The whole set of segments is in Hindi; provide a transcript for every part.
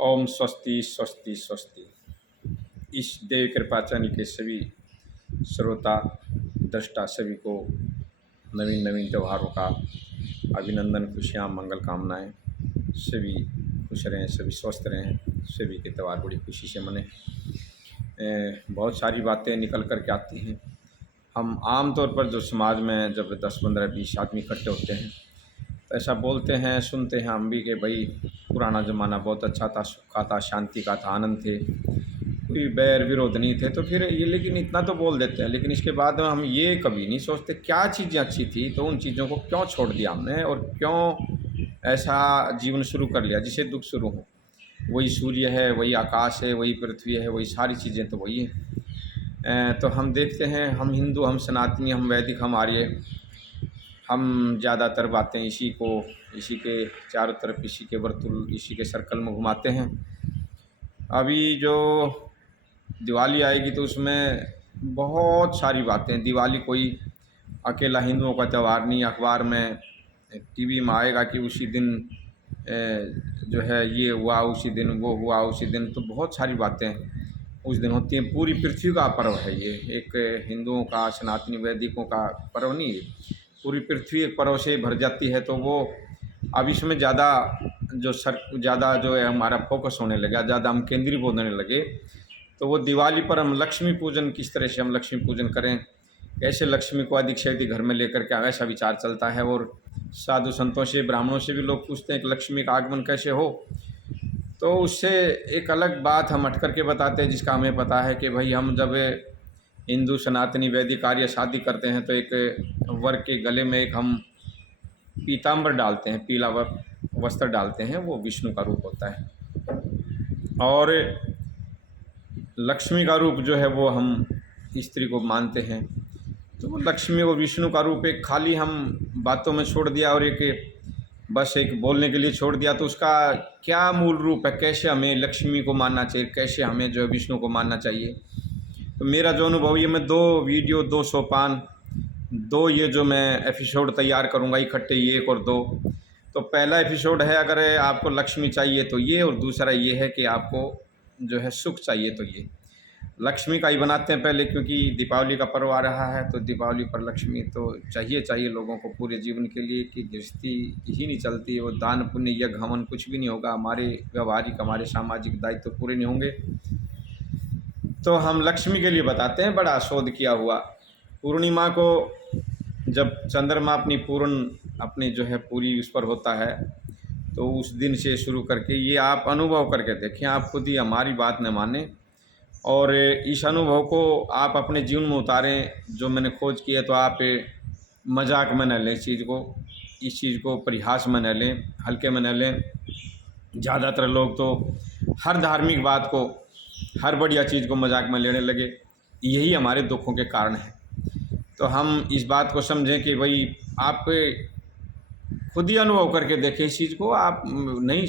ओम स्वस्ति स्वस्ति स्वस्ति। इस देव कृपा चैनल के सभी श्रोता दृष्टा सभी को नवीन नवीन त्योहारों का अभिनंदन, खुशियाँ, मंगल कामनाएं। सभी खुश रहें, सभी स्वस्थ रहें, सभी के त्यौहार बड़ी खुशी से मने। बहुत सारी बातें निकल कर के आती हैं। हम आम तौर पर जो समाज में जब 10, 15, 20 आदमी इकट्ठे होते हैं तो ऐसा बोलते हैं, सुनते हैं हम भी कि भाई पुराना ज़माना बहुत अच्छा था, सुख का था, शांति का था, आनंद थे, कोई बैर विरोध नहीं थे। तो फिर ये लेकिन इतना तो बोल देते हैं, लेकिन इसके बाद में हम ये कभी नहीं सोचते क्या चीज़ें अच्छी थी, तो उन चीज़ों को क्यों छोड़ दिया हमने और क्यों ऐसा जीवन शुरू कर लिया जिससे दुख शुरू हो। वही सूर्य है, वही आकाश है, वही पृथ्वी है, वही सारी चीज़ें तो वही हैं। तो हम देखते हैं, हम हिंदू, हम सनातनी, हम वैदिक, हम आर्य, हम ज़्यादातर बातें इसी के चारों तरफ, इसी के वर्तुल, इसी के सर्कल में घुमाते हैं। अभी जो दिवाली आएगी तो उसमें बहुत सारी बातें। दिवाली कोई अकेला हिंदुओं का त्यौहार नहीं। अखबार में, टीवी में आएगा कि उसी दिन जो है ये हुआ, उसी दिन वो हुआ, उसी दिन, तो बहुत सारी बातें उस दिन होती हैं। पूरी पृथ्वी का पर्व है ये, एक हिंदुओं का, सनातनी वैदिकों का पर्व नहीं है। पूरी पृथ्वी एक पर्व से भर जाती है। तो वो अब इसमें ज़्यादा जो है हमारा फोकस होने लगा, ज़्यादा हम केंद्रीय होने लगे। तो वो दिवाली पर हम लक्ष्मी पूजन, किस तरह से हम लक्ष्मी पूजन करें, कैसे लक्ष्मी को अधिक से अधिक घर में लेकर के, ऐसा विचार चलता है। और साधु संतों से, ब्राह्मणों से भी लोग पूछते हैं कि लक्ष्मी का आगमन कैसे हो। तो उससे एक अलग बात हम हट करके बताते हैं, जिसका हमें पता है कि भाई हम जब हिंदू, सनातनी, वैदिक, आर्य शादी करते हैं तो एक वर के गले में एक हम पीताम्बर डालते हैं, पीला वस्त्र डालते हैं, वो विष्णु का रूप होता है। और लक्ष्मी का रूप जो है वो हम स्त्री को मानते हैं। तो लक्ष्मी और विष्णु का रूप एक खाली हम बातों में छोड़ दिया और एक बस एक बोलने के लिए छोड़ दिया। तो उसका क्या मूल रूप है, कैसे हमें लक्ष्मी को मानना चाहिए, कैसे हमें जो है विष्णु को मानना चाहिए। तो मेरा जो अनुभव, ये मैं 2 वीडियो, 2 सोपान, 2 ये जो मैं एपिसोड तैयार करूँगा इकट्ठे, ये 1 और 2। तो पहला एपिसोड है अगर आपको लक्ष्मी चाहिए तो ये, और दूसरा ये है कि आपको जो है सुख चाहिए तो ये। लक्ष्मी का ही बनाते हैं पहले, क्योंकि दीपावली का पर्व आ रहा है। तो दीपावली पर लक्ष्मी तो चाहिए लोगों को पूरे जीवन के लिए, कि गृहस्थी ही नहीं चलती, वो दान पुण्य यज्ञ हवन कुछ भी नहीं होगा, हमारे व्यवहारिक, हमारे सामाजिक दायित्व पूरे नहीं होंगे। तो हम लक्ष्मी के लिए बताते हैं, बड़ा शोध किया हुआ। पूर्णिमा को जब चंद्रमा अपनी जो है पूरी उस पर होता है, तो उस दिन से शुरू करके ये आप अनुभव करके देखें, आप खुद ही, हमारी बात न माने, और इस अनुभव को आप अपने जीवन में उतारें। जो मैंने खोज की है, तो आप मजाक में न लें इस चीज़ को परिहास में न लें, हल्के में न लें। ज़्यादातर लोग तो हर धार्मिक बात को, हर बढ़िया चीज़ को मजाक में लेने लगे, यही हमारे दुखों के कारण है। तो हम इस बात को समझें कि भाई आप खुद ही अनुभव करके देखें इस चीज़ को। आप नहीं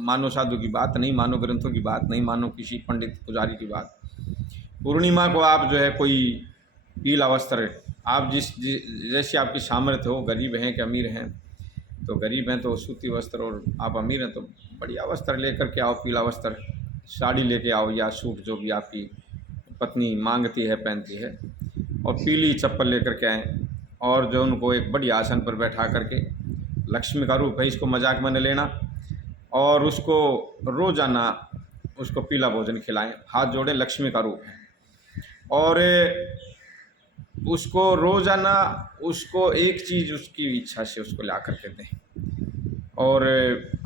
मानो साधु की बात, नहीं मानो ग्रंथों की बात, नहीं मानो किसी पंडित पुजारी की बात। पूर्णिमा को आप जो है कोई पीला वस्त्र, आप जैसे आपकी सामर्थ्य हो, गरीब हैं कि अमीर हैं, तो गरीब हैं तो सूती वस्त्र, और आप अमीर हैं तो बढ़िया वस्त्र लेकर के आओ, पीला वस्त्र, साड़ी लेके आओ या सूट, जो भी आपकी पत्नी मांगती है, पहनती है, और पीली चप्पल लेकर के आएँ, और जो उनको एक बढ़िया आसन पर बैठा करके, लक्ष्मी का रूप है, इसको मजाक में न लेना, और उसको रोज़ाना उसको पीला भोजन खिलाएं, हाथ जोड़ें, लक्ष्मी का रूप है। और उसको रोज़ाना, उसको एक चीज़ उसकी इच्छा से उसको ला करके दें, और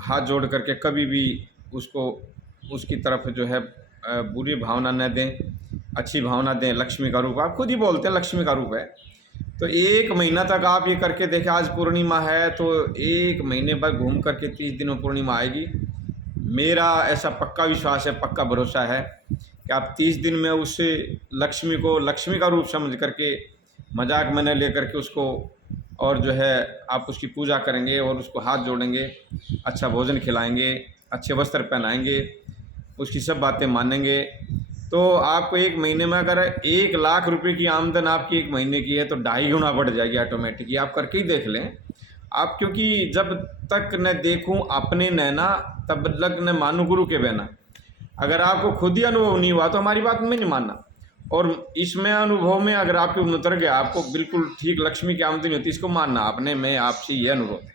हाथ जोड़ करके कभी भी उसको, उसकी तरफ जो है बुरी भावना न दें, अच्छी भावना दें। लक्ष्मी का रूप, आप खुद ही बोलते हैं लक्ष्मी का रूप है। तो 1 महीना तक आप ये करके देखें। आज पूर्णिमा है तो 1 महीने बाद घूम करके 30 दिन में पूर्णिमा आएगी। मेरा ऐसा पक्का विश्वास है, पक्का भरोसा है कि आप 30 दिन में उससे लक्ष्मी को लक्ष्मी का रूप समझ करके, मजाक में न ले करके उसको, और जो है आप उसकी पूजा करेंगे, और उसको हाथ जोड़ेंगे, अच्छा भोजन खिलाएंगे, अच्छे वस्त्र पहनाएंगे, उसकी सब बातें मानेंगे, तो आपको 1 महीने में, अगर 1 लाख रुपए की आमदन आपकी 1 महीने की है, तो 2.5 गुना बढ़ जाएगी ऑटोमेटिकली। आप करके ही देख लें। आप, क्योंकि जब तक न देखूं अपने नैना तब लग न मानू गुरु के बहना। अगर आपको खुद ही अनुभव नहीं हुआ तो हमारी बात में नहीं मानना। और इसमें अनुभव में अगर आपके उतर गया, आपको बिल्कुल ठीक लक्ष्मी की आमदनी होती है, इसको मानना अपने में आपसे ये अनुभव है।